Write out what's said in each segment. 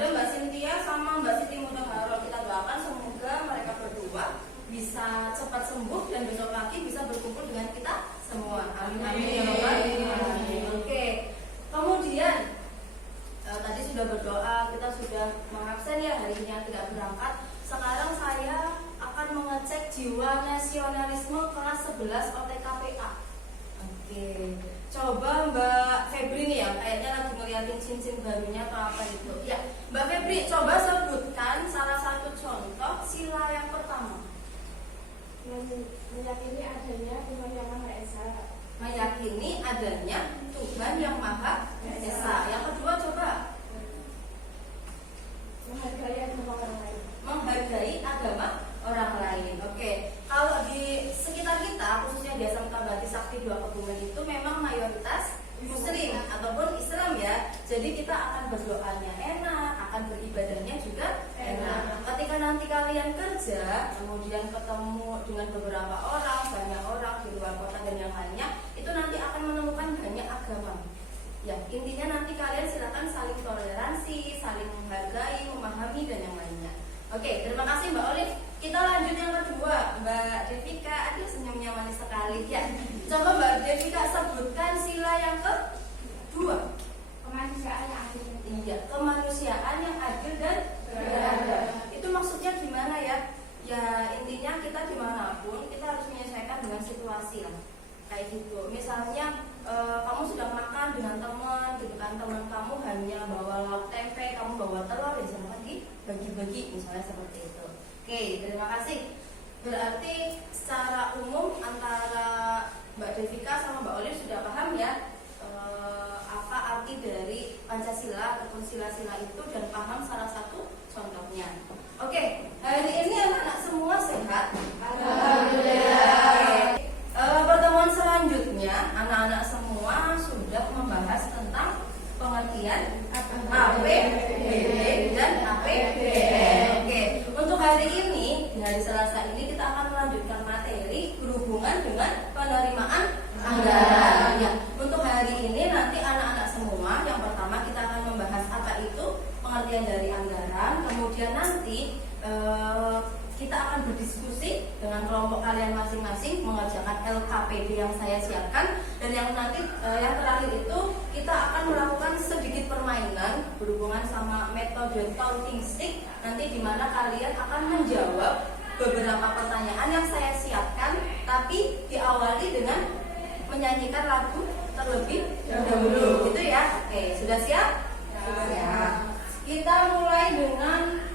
ada Mbak Cynthia sama Mbak Siti Mudaharo. Kita doakan semoga mereka berdua bisa cepat sembuh dan besok pagi bisa berkumpul dengan kita semua. Amin amin ya Bapak. Oke. Kemudian tadi sudah berdoa, kita sudah mengabsen ya hari ini yang tidak berangkat. Sekarang saya akan mengecek jiwa nasionalisme kelas 11 OTKPA. Oke. Coba Mbak Febri nih ya, kayaknya lagi ngeliatin cincin barunya atau apa itu. Ya, Mbak Febri, coba sebutkan salah satu contoh sila yang pertama. Meyakini adanya Tuhan Yang Maha Esa. Meyakini adanya Tuhan Yang Maha Esa. Yang kedua coba. Menghargai agama orang lain. Menghargai agama orang lain. Oke. Kalau di sekitar kita, khususnya di Asam Tabati Sakti 2 Kebumen itu memang mayoritas Muslim ataupun Islam ya. Jadi kita akan berdoanya enak, akan beribadahnya juga enak. Ketika nanti kalian kerja, kemudian ketemu dengan beberapa orang, banyak orang di luar kota dan yang lainnya, itu nanti akan menemukan banyak agama. Ya, intinya nanti kalian silakan saling toleransi, saling menghargai, memahami dan yang lainnya. Oke, terima kasih Mbak Olive. Kita lanjut yang kedua, Mbak Devika. Aduh, senyumnya manis sekali. Ya, coba Mbak Devika sebutkan sila yang kedua. Kemanusiaan yang adil. Iya, kemanusiaan yang adil dan beradab. Itu maksudnya gimana ya? Ya intinya kita dimanapun kita harus menyesuaikan dengan situasi lah. Kayak gitu. Misalnya kamu sedang makan dengan teman, gitu kan, teman kamu hanya bawa lauk tempe, kamu bawa telur, ya jangan bagi-bagi, misalnya seperti itu. Oke, terima kasih. Berarti secara umum antara Mbak Devika sama Mbak Olive sudah paham ya apa arti dari Pancasila ataupun sila-sila itu dan paham salah satu contohnya. Oke, hari ini anak-anak semua sehat? Alhamdulillah. Pertemuan selanjutnya anak-anak semua sudah membahas tentang pengertian APBD dan APBN. Oke, untuk hari ini, di hari Selasa ini kita akan melanjutkan materi berhubungan dengan penerimaan anggaran. Ya, untuk hari ini nanti anak-anak semua yang pertama kita akan membahas apa itu pengertian dari anggaran. Kemudian nanti kita akan berdiskusi dengan kelompok kalian masing-masing mengerjakan LKPD yang saya siapkan, dan yang nanti yang terakhir itu kita akan melakukan sedikit permainan berhubungan sama metode talking stick, nanti di mana kalian akan menjawab beberapa pertanyaan yang saya siapkan, tapi diawali dengan menyanyikan lagu terlebih dahulu, gitu ya. Oke, sudah siap? Sudah siap. Kita mulai dengan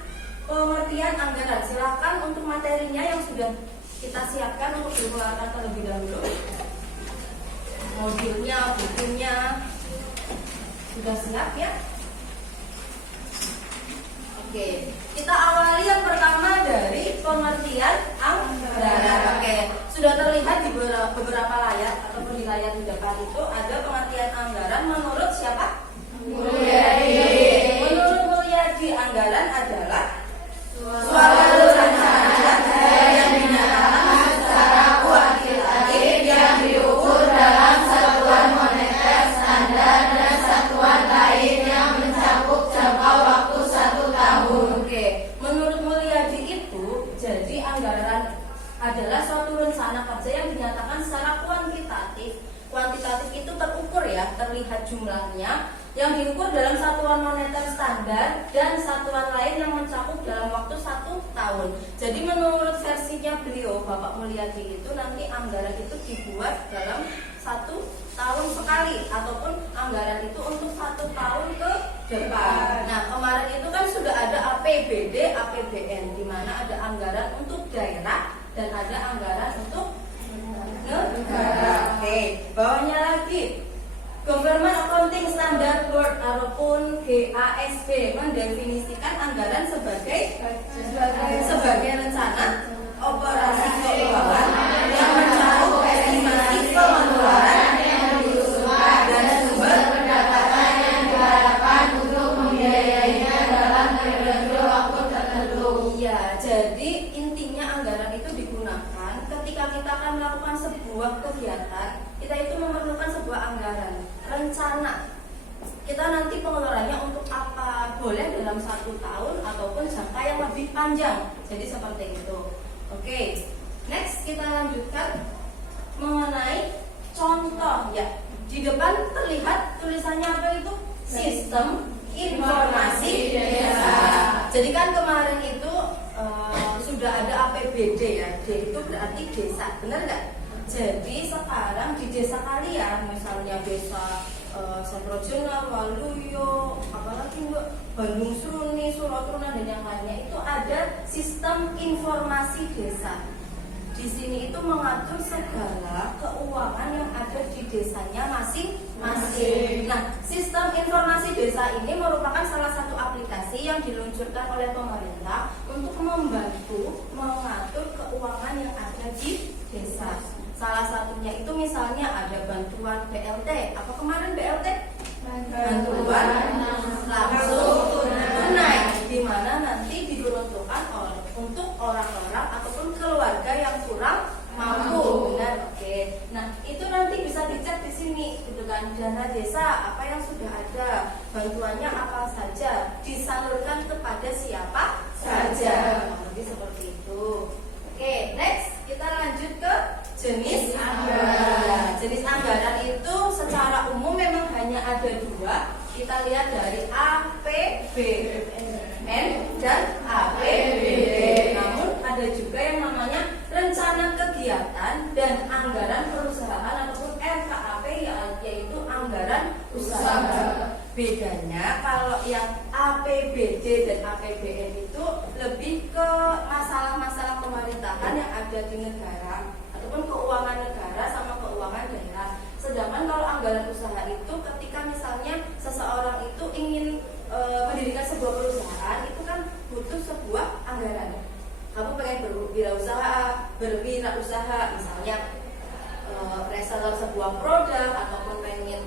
pengertian anggaran. Silakan untuk materinya yang sudah kita siapkan untuk dikeluarkan terlebih dahulu. Modulnya, bukunya sudah siap ya? Oke, kita awali yang pertama dari pengertian anggaran. Oke, sudah terlihat di beberapa layar ataupun di layar di depan itu ada pengertian anggaran menurut siapa? Mulyadi. Menurut Mulyadi, anggaran adalah suatu rencana yang dinyatakan secara kuantitatif yang diukur dalam satuan moneter standar dan satuan lain yang mencakup jangka waktu 1 tahun. Oke, menurut Mulyadi itu, jadi anggaran adalah suatu rencana kerja yang dinyatakan secara kuantitatif. Kuantitatif itu terukur ya, terlihat jumlahnya, yang diukur dalam satuan moneter standar dan satuan lain yang mencakup dalam waktu 1 tahun. Jadi menurut versinya beliau, Bapak Mulyadi, itu nanti anggaran itu dibuat dalam 1 tahun sekali, ataupun anggaran itu untuk 1 tahun ke depan. Nah, kemarin itu kan sudah ada APBD, APBN, di mana ada anggaran untuk daerah dan ada anggaran untuk negara. Oke, bawahnya lagi. Government Accounting Standard Board ataupun GASB mendefinisikan anggaran sebagai rencana operasi keuangan yang mencakup estimasi pengeluaran yang diusulkan dan sumber pendapatan yang diharapkan untuk membiayainya dalam periode waktu tertentu. Iya, jadi intinya anggaran itu digunakan ketika kita akan melakukan sebuah kegiatan. Kita itu memerlukan sebuah anggaran, rencana. Kita nanti pengeluarannya untuk apa, boleh dalam 1 tahun ataupun jangka yang lebih panjang. Jadi seperti itu. Oke, next kita lanjutkan mengenai contoh ya. Di depan terlihat tulisannya apa itu? Sistem Informasi Desa. Jadi kan kemarin itu sudah ada APBD ya. D itu berarti desa, benar nggak? Jadi sekarang di desa kalian, misalnya desa Seprojono, Waluyo, apalagi Mbak, Bandung Seruni, Suraturuna dan yang lainnya itu ada sistem informasi desa. Di sini itu mengatur segala keuangan yang ada di desanya masing-masing. Nah, sistem informasi desa ini merupakan salah satu aplikasi yang diluncurkan oleh pemerintah untuk membantu mengatur keuangan yang ada di desa. Salah satunya itu misalnya ada bantuan BLT. Apa kemarin BLT? Bantuan langsung tunai, di mana nanti diperuntukkan untuk orang-orang ataupun keluarga yang kurang mampu. Benar, oke. Nah, itu nanti bisa dicek di sini, gitu kan? Dana desa apa yang sudah ada, bantuannya apa saja, disalurkan kepada siapa saja. Jadi seperti itu. Oke, next kita lanjut ke jenis anggaran. Jenis anggaran itu secara umum memang hanya ada 2. Kita lihat dari APBN dan APBD. Namun ada juga yang namanya rencana kegiatan dan anggaran perusahaan ataupun RKAP, yaitu anggaran usaha. Bedanya kalau yang APBD dan APBN itu lebih ke masalah-masalah pemerintahan yang ada di negara ataupun keuangan negara sama keuangan daerah. Sedangkan kalau anggaran usaha itu ketika misalnya seseorang itu ingin mendirikan sebuah perusahaan, itu kan butuh sebuah anggaran. Kamu pengen berwirausaha misalnya reseller sebuah produk ataupun pengen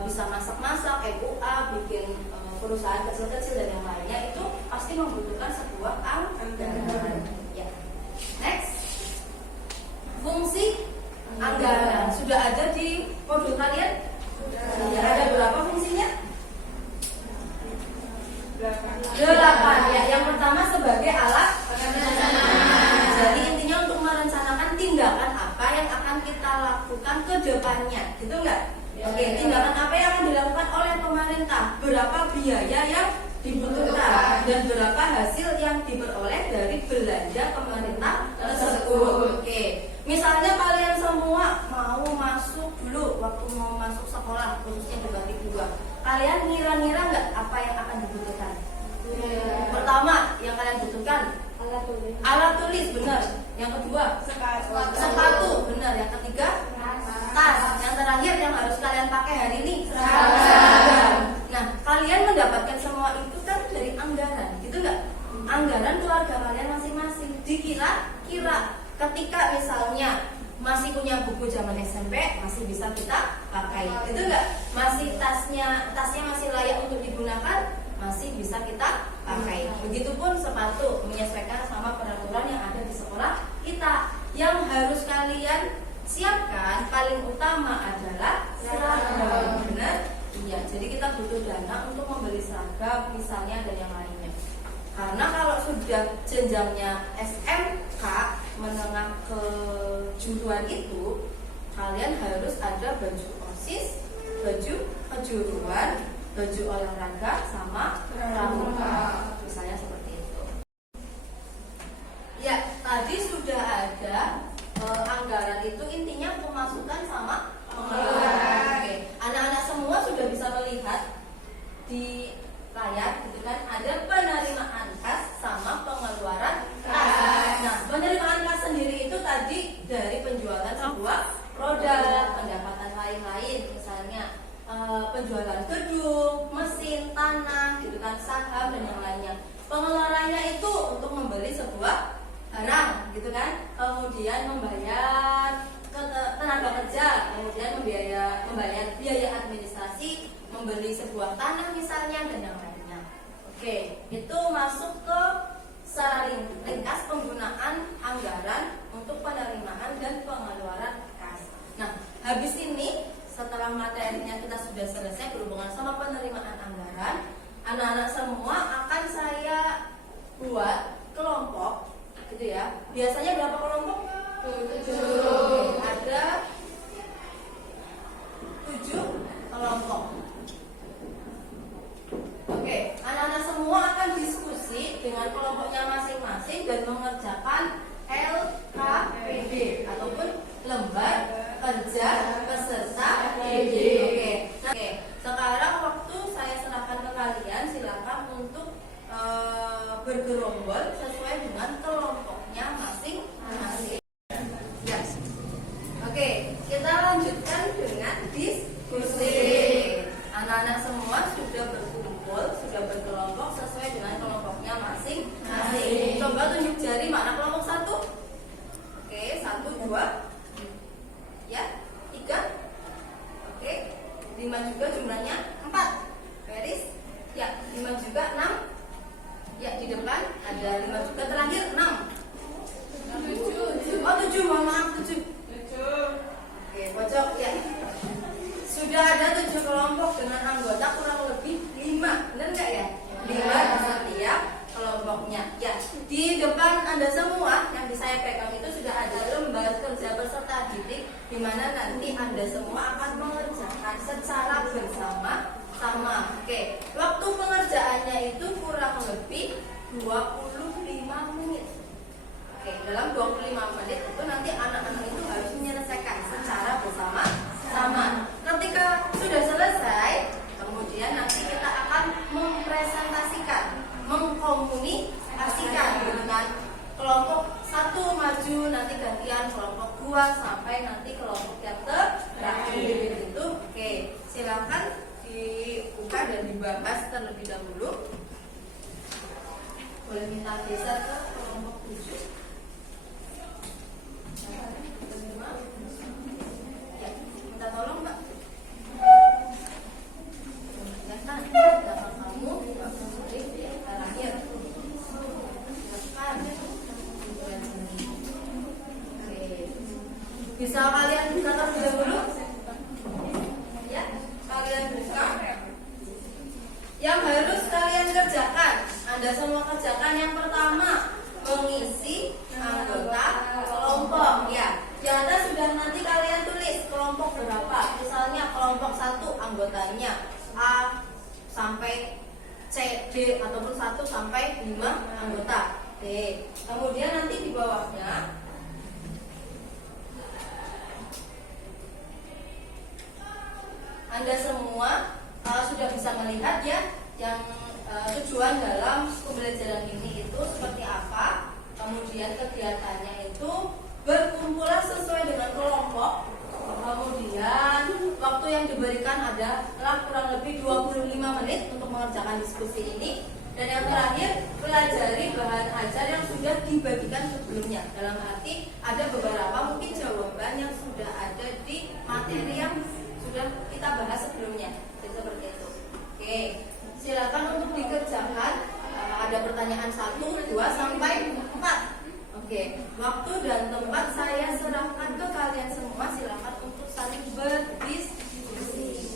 bisa masak-masak, MUA, bikin perusahaan kecil-kecil dan yang lainnya, itu pasti membutuhkan sebuah anggaran. Ya. Next, fungsi anggaran sudah ada di modul kalian? Sudah. Ada berapa fungsinya? 8. Ya, yang pertama sebagai alat perencanaan. Jadi intinya untuk merencanakan tindakan apa yang akan kita lakukan ke depannya, gitu enggak? Oke, tindakan apa yang akan dilakukan oleh pemerintah, berapa biaya yang dibutuhkan dan berapa hasil yang diperoleh dari belanja pemerintah tersebut. Oke, misalnya kalian semua mau masuk dulu, waktu mau masuk sekolah khususnya dibagi 2, kalian ngira-ngira nggak apa yang akan dibutuhkan? Pertama yang kalian butuhkan alat tulis, benar. Yang kedua sepatu, benar. Yang ketiga tas. Yang terakhir yang harus kalian pakai hari ini seragam. Nah, kalian mendapatkan semua itu kan dari anggaran, gitu nggak? Anggaran keluarga kalian masing-masing. Dikira-kira ketika misalnya masih punya buku zaman SMP, masih bisa kita pakai, gitu nggak? Masih tasnya masih layak untuk digunakan, masih bisa kita pakai. Begitupun sepatu, menyesuaikan sama peraturan yang ada di sekolah kita. Yang harus kalian siapkan paling utama adalah seragam, benar? Iya, jadi kita butuh dana untuk membeli seragam misalnya dan yang lainnya. Karena kalau sudah jenjangnya SMK menengah kejuruan itu, kalian harus ada baju OSIS, baju kejuruan, baju olahraga sama pramuka, misalnya seperti itu. Ya, tadi sudah ada anggaran itu intinya pemasukan sama pengeluaran. Oke. Anak-anak semua sudah bisa melihat di layar, gitu kan? Ada penerimaan kas sama pengeluaran kas. Nah, penerimaan kas sendiri itu tadi dari penjualan sebuah produk, pendapatan lain-lain, misalnya penjualan gedung, mesin, tanah, gitu kan, saham dan yang lainnya. Pengeluarannya itu untuk membeli sebuah barang, gitu kan, kemudian membayar tenaga kerja, kemudian membayar biaya administrasi, membeli sebuah tanah misalnya dan yang lainnya. Oke, itu masuk ke secara ringkas penggunaan anggaran untuk penerimaan dan pengeluaran kas. Nah, habis ini setelah materinya kita sudah selesai berhubungan sama penerimaan anggaran, anak-anak semua akan saya buat kelompok, gitu ya. Biasanya berapa kelompok? 7. Ada 7 kelompok. Oke, anak-anak semua akan diskusi dengan kelompoknya masing-masing dan mengerjakan LKPD ataupun lembar kerja peserta didik. Oke, sekarang waktu saya serahkan ke kalian, silakan untuk bergerombol sesuai dengan kelompoknya masing-masing. Yes. Oke, kita lanjutkan dengan diskusi. Anak-anak semua sudah berkumpul, sudah berkelompok sesuai dengan kelompoknya masing-masing. Coba tunjuk jari mana kelompok 1? Oke, 1, 2, ya, 3. Oke, 5 juga jumlahnya, 4. Beres? Ya, 5 juga, 6. Ya, di depan ada 5 juga, terakhir 6. 7. Oh, 7, mohon maaf, 7. Oke, pojok ya. Sudah ada 7 kelompok dengan anggota kurang lebih 5. Benar nggak ya? 5 di setiap kelompoknya. Ya, di depan Anda semua yang saya pegang itu sudah ada lembar kerja peserta didik, di mana nanti Anda semua akan mengerjakan secara bersama-sama. Oke, waktu pengerjaannya itu kurang lebih 25 menit. Oke, dalam 25 menit itu nanti anak-anak itu harus menyelesaikan secara bersama-sama. Ketika sudah selesai, kemudian nanti kita akan mempresentasikan, mengkomunikasikan dengan kelompok 1 maju, nanti gantian kelompok 2 sampai nanti kelompok yang terakhir itu. Oke, silakan dibuka dan dibahas terlebih dahulu. Boleh minta geser ke kelompok 7. Ya, minta tolong Mbak. Kamu terakhir. Bisa kalian buka terlebih dahulu? Ya, kalian buka. Yang harus kalian kerjakan, Anda semua kerjakan yang pertama, mengisi anggota kelompok. Ya, di atas sudah nanti kalian tulis kelompok berapa. Misalnya kelompok 1 anggotanya A sampai C, D, ataupun 1 sampai 5 anggota. Oke. Kemudian nanti di bawahnya Anda semua sudah bisa melihat ya yang tujuan dalam pembelajaran ini itu seperti apa. Kemudian kegiatannya itu berkumpulan sesuai dengan kelompok. Kemudian waktu yang diberikan adalah kurang lebih 25 menit untuk mengerjakan diskusi ini. Dan yang terakhir, pelajari bahan ajar yang sudah dibagikan sebelumnya. Dalam arti ada beberapa mungkin jawaban yang sudah ada di materi yang sudah kita bahas sebelumnya. Jadi seperti itu. Oke, silakan untuk dikerjakan. Ada pertanyaan 1, 2 sampai 4. Oke, waktu dan tempat saya serahkan ke kalian semua. Silakan untuk saling berdiskusi.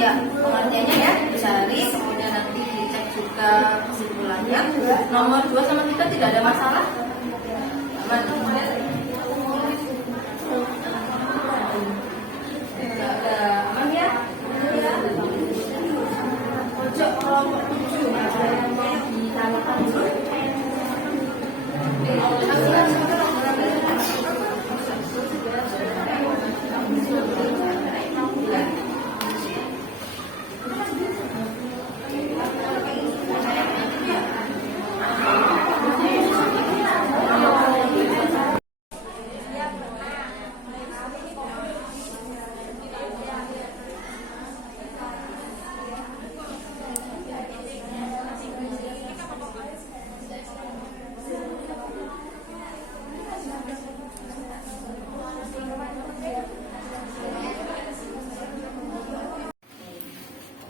Ya, pengertiannya ya dicari, kemudian nanti dicek juga kesimpulannya. Nomor 2 sama 3 tidak ada masalah. Aman. Tidak ada aman ya. Pojok kelompok 7 ada yang mau ditanyakan dulu.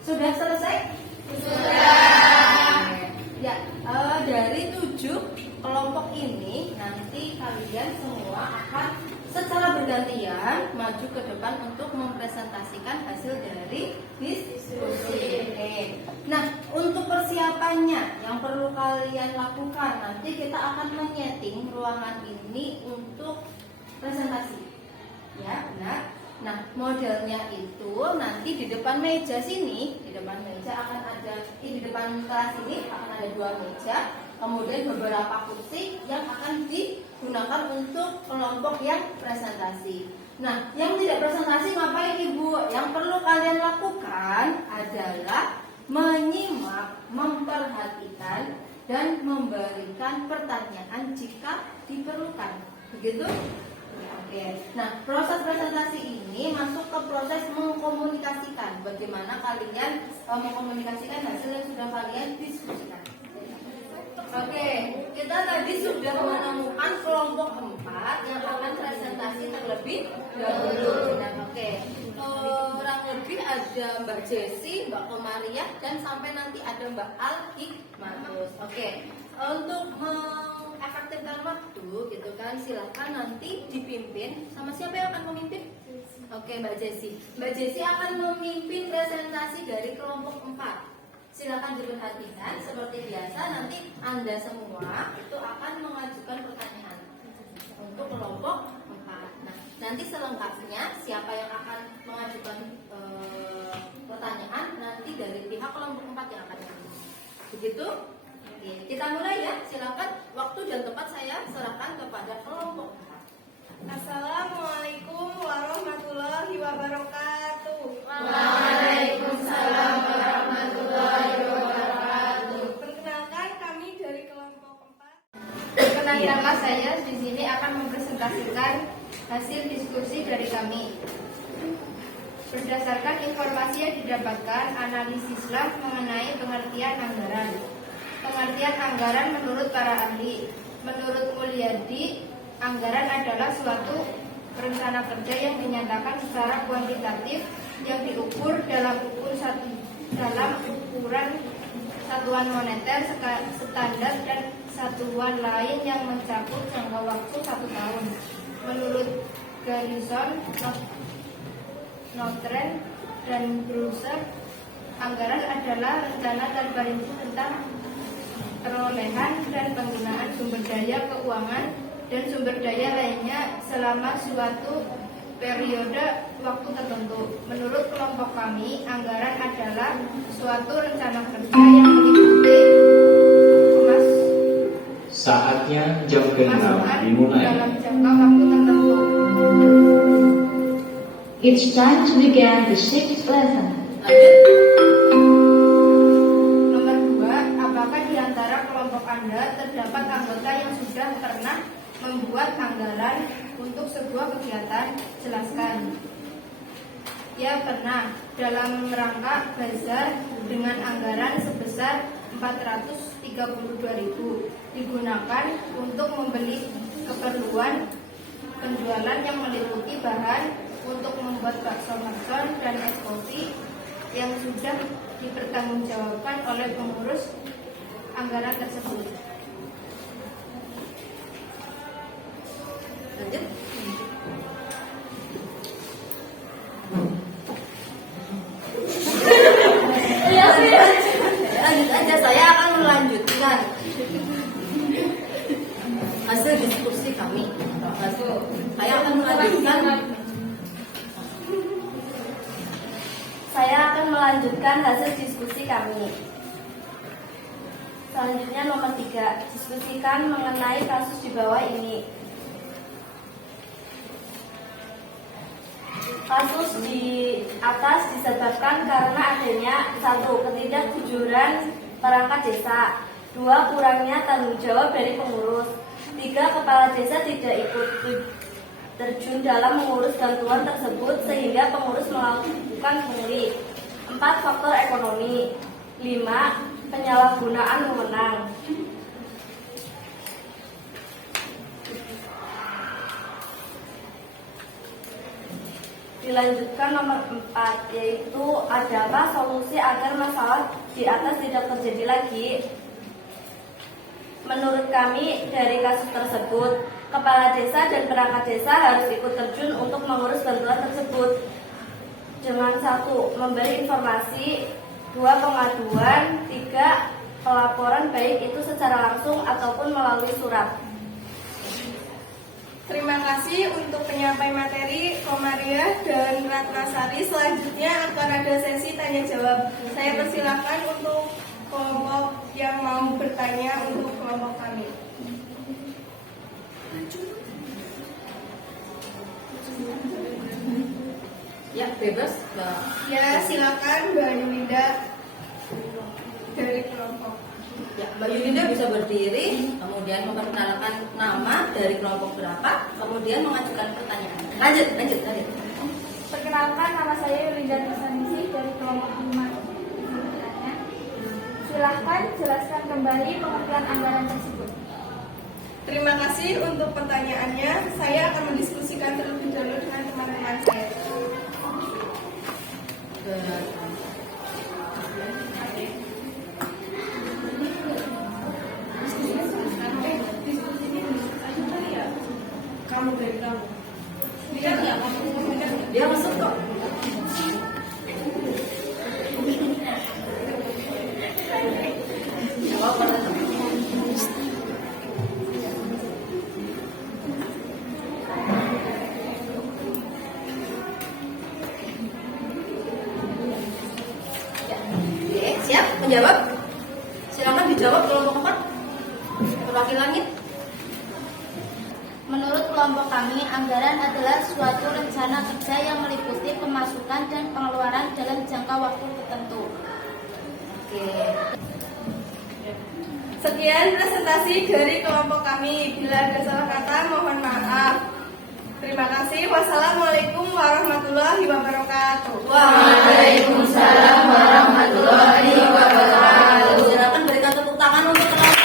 Sudah selesai? Sudah. Ya, dari 7 kelompok ini nanti kalian semua akan secara bergantian maju ke depan untuk mempresentasikan hasil dari diskusi. Oke. Nah, untuk persiapannya yang perlu kalian lakukan, nanti kita akan menyeting ruangan ini untuk presentasi. Ya, benar. Nah, modelnya itu nanti di depan meja sini, di depan meja akan ada, di depan kelas ini akan ada 2 meja, kemudian beberapa kursi yang akan digunakan untuk kelompok yang presentasi. Nah, yang tidak presentasi ngapain Ibu? Yang perlu kalian lakukan adalah menyimak, memperhatikan, dan memberikan pertanyaan jika diperlukan. Begitu? Oke. Nah, proses presentasi ini masuk ke proses mengkomunikasikan. Bagaimana kalian mengkomunikasikan hasil yang sudah kalian diskusikan. Oke, kita tadi sudah menemukan kelompok 4 yang akan presentasi terlebih dahulu. Nah, oke. Kurang lebih ada Mbak Jessi, Mbak Komariah, dan sampai nanti ada Mbak Al-Hikmatus. Oke. Untuk efektifkan waktu gitu kan, silakan nanti dipimpin sama siapa yang akan memimpin? Oke, Mbak Jessi. Mbak Jessi akan memimpin presentasi dari kelompok 4. Silakan diperhatikan seperti biasa, nanti Anda semua itu akan mengajukan pertanyaan untuk kelompok 4. Nah, nanti selengkapnya siapa yang akan mengajukan pertanyaan nanti dari pihak kelompok 4 yang akan mengajukan. Begitu? Oke, kita mulai ya. Silakan, waktu dan tempat saya serahkan kepada kelompok 4. Assalamualaikum warahmatullahi wabarakatuh. Waalaikumsalam warahmatullahi wabarakatuh. Perkenalkan, kami dari kelompok 4. Perkenalkanlah saya di sini akan mempresentasikan hasil diskusi dari kami. Berdasarkan informasi yang didapatkan, analisislah mengenai pengertian anggaran. Pengertian anggaran menurut para ahli. Menurut Mulyadi, anggaran adalah suatu rencana kerja yang dinyatakan secara kuantitatif yang diukur dalam ukuran satuan moneter, standar, dan satuan lain yang mencakup jangka waktu 1 tahun. Menurut Garrison, Northrop, dan Brewster, anggaran adalah rencana tanpa rinci tentang perolehan dan penggunaan sumber daya keuangan dan sumber daya lainnya selama suatu periode waktu tertentu. Menurut kelompok kami, anggaran adalah suatu rencana kerja yang meliputi Saatnya jam ke-6 pemasukan dimulai. dalam jangka waktu tertentu. It's time to begin the 6th lesson. Nomor 2, apakah di antara kelompok Anda terdapat anggota yang sudah pernah membuat anggaran untuk sebuah kegiatan? Jelaskan. Ya, pernah. Dalam rangka bazar dengan anggaran sebesar 432.000 digunakan untuk membeli keperluan penjualan yang meliputi bahan untuk membuat bakso mercon dan es kopi yang sudah dipertanggungjawabkan oleh pengurus anggaran tersebut. Lanjut. melanjutkan hasil diskusi kami. Selanjutnya nomor 3, diskusikan mengenai kasus di bawah ini. Kasus di atas disebabkan karena adanya 1. Ketidakjujuran perangkat desa, 2. Kurangnya tanggung jawab dari pengurus, 3. Kepala desa tidak ikut terjun dalam mengurus bantuan tersebut sehingga pengurus melakukan pungli, 4. Faktor ekonomi, 5. Penyalahgunaan wewenang. Dilanjutkan nomor 4, yaitu adakah solusi agar masalah di atas tidak terjadi lagi? Menurut kami dari kasus tersebut, kepala desa dan perangkat desa harus ikut terjun untuk mengurus bantuan tersebut dengan 1. Memberi informasi, 2. Pengaduan, 3. Pelaporan baik itu secara langsung ataupun melalui surat. Terima kasih untuk penyampai materi Komariah dan Ratnasari. Selanjutnya akan ada sesi tanya jawab. Saya persilakan untuk kelompok yang mau bertanya untuk kelompok kami. Ya, bebas, Mbak. Ya, silakan Mbak Yulinda dari kelompok. Ya, Mbak Yulinda bisa berdiri, kemudian memperkenalkan nama dari kelompok berapa, kemudian mengajukan pertanyaan. Lanjut. Perkenalkan, nama saya Yulinda Nursanisi dari kelompok 5. Silahkan jelaskan kembali pengertian anggaran tersebut. Terima kasih untuk pertanyaannya. Saya akan mendiskusikan terlebih dahulu dengan teman-teman saya. Kamu dari kamu. Dia masuk kok. Siap menjawab? Silakan dijawab kelompok 4. Perwakilannya. Menurut kelompok kami, anggaran adalah suatu rencana kerja yang meliputi pemasukan dan pengeluaran dalam jangka waktu tertentu. Oke. Sekian presentasi dari kelompok kami. Bila ada salah kata, mohon maaf. Terima kasih. Wassalamualaikum warahmatullahi wabarakatuh. Waalaikumsalam warahmatullahi wabarakatuh. Silakan berikan tepuk tangan untuk kelompok 4.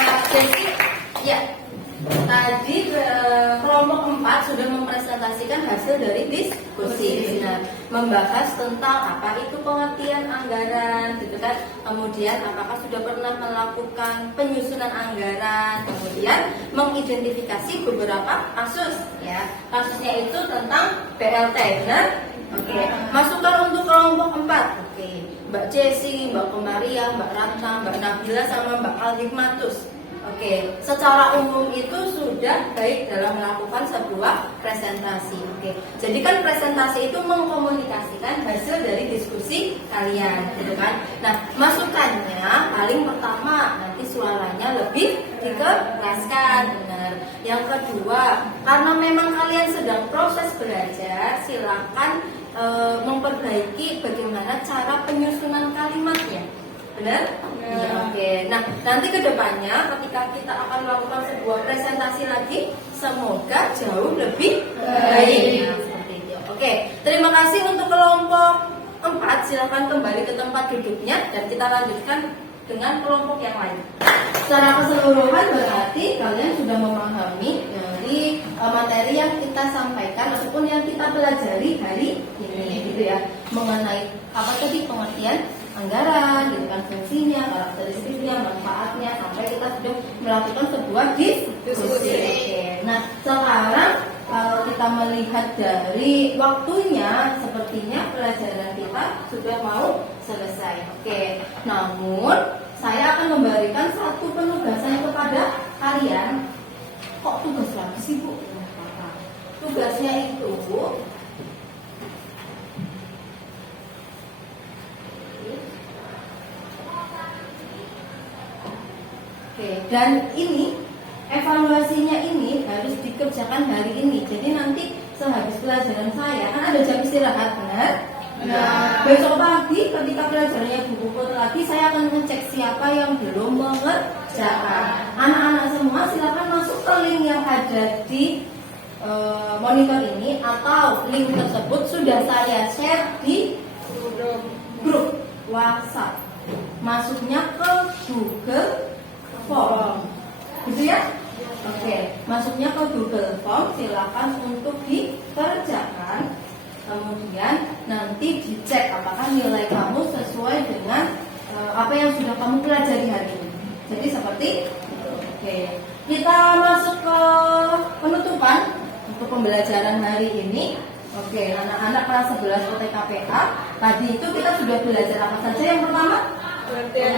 Mbak Jessy, ya. Tadi kelompok 4 sudah mempresentasikan hasil dari diskusi. Nah, membahas tentang apa itu pengertian anggaran, gitu kan. Kemudian apakah sudah pernah melakukan penyusunan anggaran, kemudian mengidentifikasi beberapa kasus, ya. Kasusnya itu tentang BLT, benar? Oke. Masukan untuk kelompok 4. Oke. Mbak Jessy, Mbak Komariah, Mbak Ratna, Mbak Nabila sama Mbak Al-Hikmatus. Oke, secara umum itu sudah baik dalam melakukan sebuah presentasi. Oke, jadi kan presentasi itu mengkomunikasikan hasil dari diskusi kalian, gitu kan? Nah, masukannya paling pertama nanti suaranya lebih dikeraskan, benar. Yang kedua, karena memang kalian sedang proses belajar, silakan memperbaiki bagaimana cara penyusunan kalimatnya. Benar? Ya, oke. Nah, nanti ke depannya ketika kita akan melakukan sebuah presentasi lagi, semoga jauh lebih baik. Nah, seperti itu. Oke, terima kasih untuk kelompok 4. Silakan kembali ke tempat duduknya dan kita lanjutkan dengan kelompok yang lain. Secara keseluruhan berarti kalian sudah memahami dari materi yang kita sampaikan ataupun yang kita pelajari hari ini, gitu ya, mengenai apa tadi pengertian anggaran, gitu kan, fungsinya, karakteristiknya, manfaatnya, sampai kita sudah melakukan sebuah diskusi. Oke. Nah, sekarang kalau kita melihat dari waktunya, sepertinya pelajaran kita sudah mau selesai. Oke. Namun saya akan memberikan satu penugasan kepada kalian. Kok tugas lagi sih, Bu? Tugasnya itu Dan ini evaluasinya ini harus dikerjakan hari ini. Jadi nanti sehabis pelajaran saya kan ada jam istirahat, benar? Nah, besok pagi ketika pelajarannya buku lagi, saya akan mengecek siapa yang belum mengerjakan. Anak-anak semua silakan masuk ke link yang ada di monitor ini, atau link tersebut sudah saya share di grup WhatsApp. Masuknya ke Google Form, gitu ya? Oke, masuknya ke Google Form, silakan untuk dikerjakan. Kemudian nanti dicek apakah nilai kamu sesuai dengan apa yang sudah kamu pelajari hari ini. Jadi seperti itu. Oke, kita masuk ke penutupan untuk pembelajaran hari ini. Oke, anak-anak kelas 11 UTKPA, tadi itu kita sudah belajar apa saja? Yang pertama, pengertian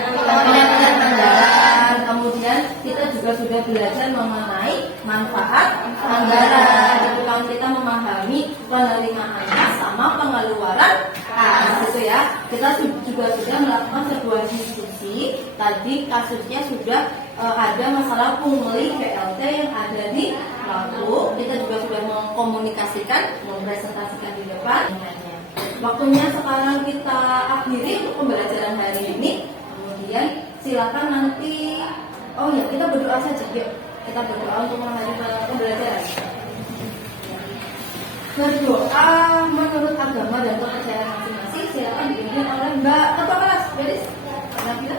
anggaran. Kemudian kita juga sudah belajar mengenai manfaat anggaran. Itu kan kita memahami penerimaan kas sama pengeluaran kas, gitu ya. Kita juga sudah melakukan sebuah diskusi. Tadi kasusnya sudah ada masalah pungli BLT yang ada di Lampung. Kita juga sudah mengkomunikasikan, mempresentasikan di depan. Waktunya sekarang kita akhiri untuk pembelajaran hari ini. Kemudian silakan nanti, oh ya, kita berdoa saja. Yuk, kita berdoa untuk mengakhiri pembelajaran. Berdoa menurut agama dan kepercayaan masing-masing. Silakan dipimpin oleh Mbak Ketua Kelas. Beres? Nabila?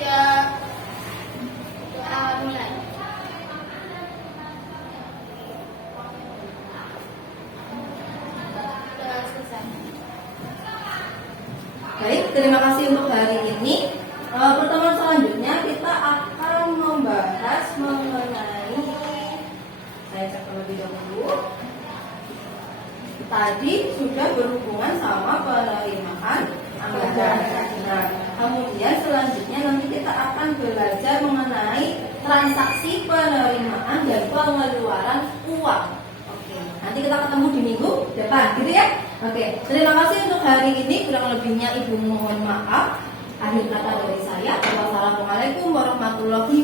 Ya, mulai. Baik, terima kasih untuk hari ini. Pertemuan selanjutnya kita akan membahas mengenai, saya cek terlebih dahulu. Tadi sudah berhubungan sama penerimaan anggaran. Nah, kemudian selanjutnya nanti kita akan belajar mengenai transaksi penerimaan dan pengeluaran uang. Oke, nanti kita ketemu di minggu depan, gitu ya? Oke, terima kasih untuk hari ini. Kurang lebihnya Ibu mohon maaf. Akhir kata dari saya, wassalamualaikum warahmatullahi wabarakatuh.